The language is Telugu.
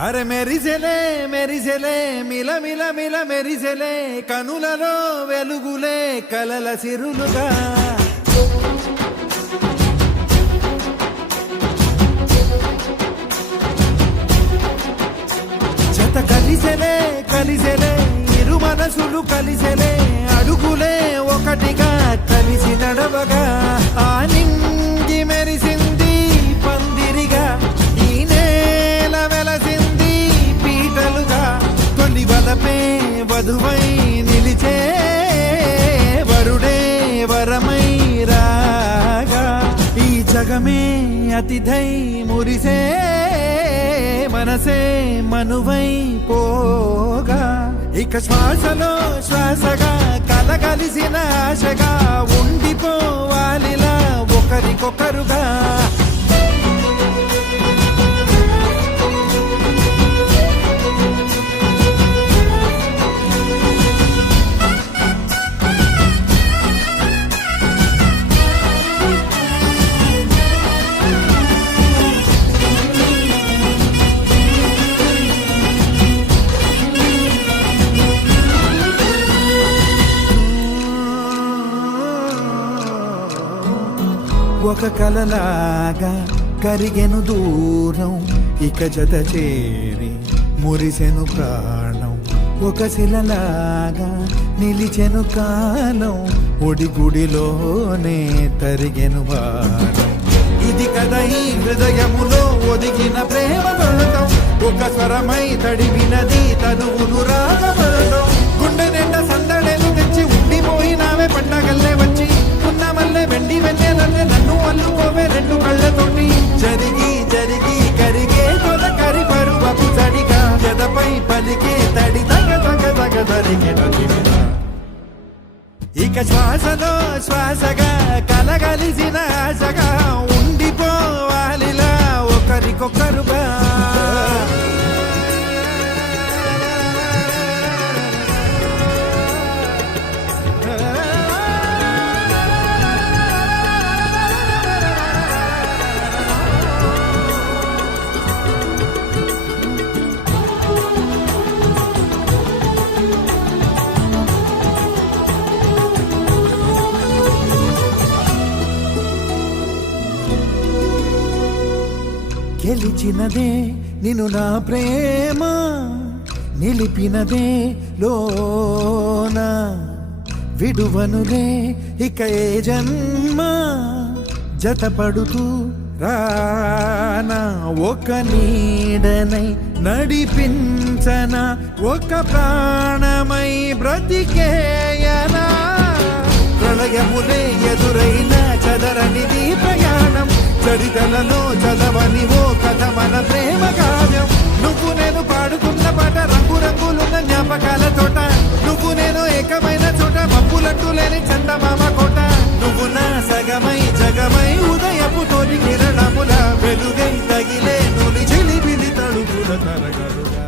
అరే మెరిసెలే మెరిసెలే మిల మిల మిల మెరిసెలే కనులలో వెలుగులే కలల సిరులుగా జత కలిసెలే కలిసెలే ఇరు మనసులు కలిసెలే అడుగులే ఒకటిగా కలిసి నడవగా ఆ నింగి మెరిసింది పందిరిగా ఈ నేల వెలసింది పీటలుగా తొలి వలపే వధువై నిలిచే వరుడే వరమై రాగా ఈ జగమే అతిథై మురిసే మనసే మనువై పోగా ఇక శ్వాసలో శ్వాసగా కలగలిసిన ఆశగా ఉండిపోవాలిలా ఒకరికొకరుగా ఒక కలలాగా కరిగెను దూరం ఇక జత చేరి మురిసెను ప్రాణం ఒక శిలలాగా నిలిచెను కాలం ఒడిగుడిలోనే తరిగెను వారం ఇది కదా ఈ హృదయములో ఒదిగిన ప్రేమ పడటం ఒక స్వరమై తడివినది తనువును రాగపడటం గుండె నిండా సందడేలు తెచ్చి ఉండిపోయినావే పండగల్లే వచ్చి ఉన్న మల్లె వెండి వెన్నెలల్లే నన్ను అల్లుకోవే రెండు కళ్ళతోటి జరిగి జరిగి కరిగే తొలకరి పరువపు తడిగా ఎదపై పలికే తడి తగ తగ తగ తరిగిన ఇక శ్వాసలో శ్వాసగా కలగలిసిన ఆశగా ఉండిపోవాలిలా ఒకరికొకరుగా గెలిచినదే నిన్ను నా ప్రేమ నిలిపినదే లోన విడువనులే ఇక ఏ జన్మ జతపడుతూ రానా ఒక నీడనై నడిపించన ఒక ప్రాణమై బ్రతికేయనా ప్రళయములే ఎదురైన చదరనిది ప్రయాణం చరితలలో చదవని ఓ కథ మన ప్రేమ కావ్యం నువ్వు నేను పాడుతున్న పాట రంగు రంగులున్న జ్ఞాపకాల తోట నువ్వు నేను ఏకమైన చోట మబ్బులంటూ లేని చందమామ కోట నువ్వు నా సగమై జగమై ఉదయపు తోటి కిరణముల వెలుగై తగిలే నులి చిలిబిలి తడుపుల తరగలుగా